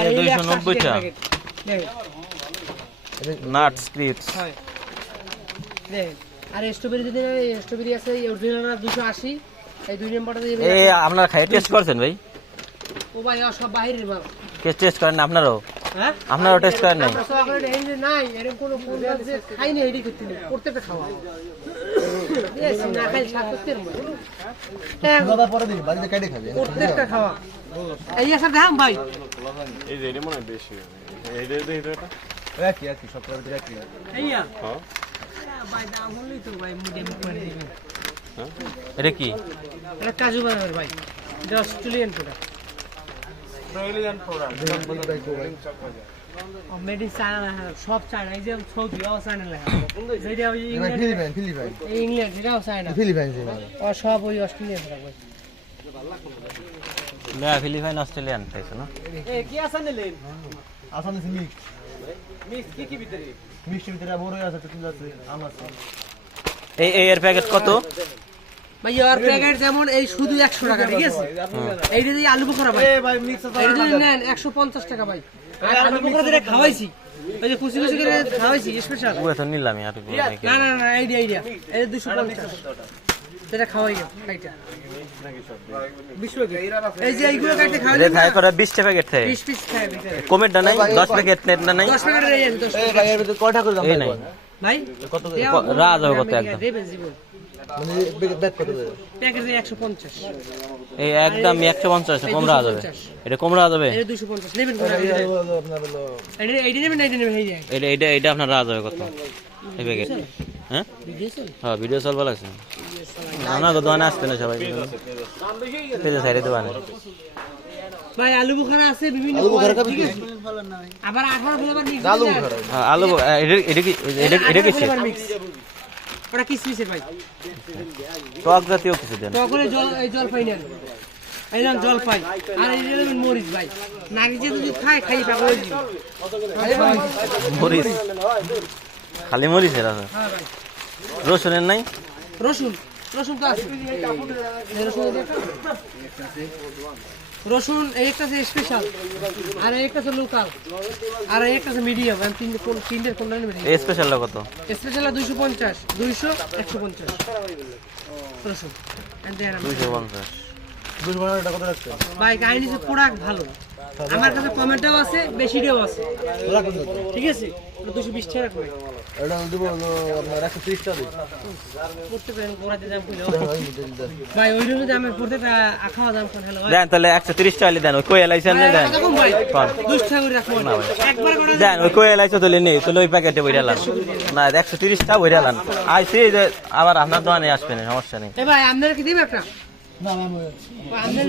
এই 290 টা nut scripts দেখেন। আর স্ট্রবেরি যদি স্ট্রবেরি আছে অরিজিনাল 280, এই 2 নম্বরটা দিয়ে এই আপনারা খাই টেস্ট করছেন ভাই? ও ভাই সব বাইরের মাল। কে টেস্ট করেন না আপনারাও? হ্যাঁ আপনারাও টেস্ট করেন নাই? আমরা সব করে এই যে নাই এরকম কোনো ফোন আছে খাই না এডি করতে নেই প্রত্যেকটা খাওয়া এই না খাই সাত করতে দাদা পরে দিই বাড়িতে কেটে খাবে প্রত্যেকটা খাওয়া এই আছে দাম ভাই এই যে এটা মনে হয় বেশি এই যে এটা একই সব করে দিই একই এইয়া হ্যাঁ ভাই দাম হলেই তো ভাই মিডিয়াম করে দিবেন। এটা কি? এটা কাজু বাদামের ভাই, এটা Australian product. Made in China, সব চায়না। এই যে সৌদি ও চায়না লেখা, যেটা ওই ফিলিপাইন ইংল্যান্ড যেটাও চায়না, ফিলিপাইন ও সব ওই অস্ট্রেলিয়ান প্রোডাক্ট ভাই। না ফিলিপাইন অস্ট্রেলিয়ান খাইছো না? কি আছে নিলেন? আসান আছে মিক্স কি ভিতরে? মিষ্টি ভিতরে বড় আছে তেঁতুল আছে আম আছে এই এর প্যাকেট কত ভাই? আর প্যাকেট যেমন এই শুধু 100 টাকা, ঠিক আছে? এইটা দিয়ে আলু বোখরা ভাই, এইটা যদি নেন 150 টাকা ভাই। আর আলু বোখরা যেটা খাওয়াইছি, ওই যে কুচি কুচি করে খাওয়াইছি স্পেশাল। ও তো নিলামই আর না না না, এইটা এই 250 যেটা খাওয়াই খাইটা 20 টাকা। এই যে এইগুলো কাটতে খাওয়াইলে রে খাই করে 20 টা প্যাকেট খাই 20 পিস খায় ভিতরে। কমেটা নাই 10 প্যাকেট নেট না নাই 10 টাকার এই 10 টাকা ভাই এর ভিতরে কয়টা করে দাম এই নাই ভাই কত রাজ হবে কত একদম দেবেন জীবন মানে ব্যাগ কত করে প্যাকেজ 150, এই একদম 150 কম রাজ হবে এটা কম রাজ হবে এটা 250 নেবেন কোন? আপনার হলো এইটা নেবেন না, এইটা নেবেন এই যায় এটা আপনার রাজ হবে কত এই প্যাকেট? হ্যাঁ দিয়েছেন হ্যাঁ ভিডিও চলবা লাগছে আমার দোকানে আসতে না সবাই পেজে সাইডে দোকানে ভাই। আলু বুখারা আছে বিভিন্ন আলু বুখারা কোয়ালিটি, খাবি? ঠিক আছে? আবার 18 ফ্লেভার মিক্স আলু বুখারা হ্যাঁ, আলু এটা কি এটা কি মিক্স, ওটা কিসমিসের ভাই। টক জাতীয় কিছু দেন তখন এই জল পাই না, এই নাম জল পাই। আর এই নেবেন মরিচ ভাই, নারী যে যদি খায় খাই পাগল হয়ে যাবে। মরিচ খালি মরিচের আছে হ্যাঁ ভাই, রসুনের নাই রসুন রসুন তো আছে। এই রসুন রসুন এই একটা আছে স্পেশাল, আর এই একটা আছে লোকাল, আর এই একটা আছে মিডিয়াম। আমি তিনটে কোনটা নেবেন? এই স্পেশালটা কত? স্পেশাল 250, 200, 150 রসুন। And then 250 এটা কত রাখছেন ভাই কাহিনী যে প্রোডাক্ট ভালো, আমার কাছে কমেন্টও আছে, বেশিটাও আছে, রাখুন কত ঠিক আছে? 220 টাকা করে এটা দেব আপনার 130 টাকা করতে পারেন, কোরাতে দাম কইলো ভাই। ওই জন্য যে আমার প্রত্যেকটা খাওয়া দাম কোন হলো ভাই? দেন তাহলে 130 টাকা দেন ওই কই এলাইছেন না দেন কত কম ভাই? 200 টাকা করে রাখুন একবার করে দেন ওই কই এলাইছো তাহলে নেই তাহলে ওই প্যাকেটে বইরালাম না 130 টাকা বইরালাম আইছি যে আবার আপনার দোকানে আসবেন সমস্যা নেই এ ভাই আপনারা কি দিবেন একটা? না না আপনার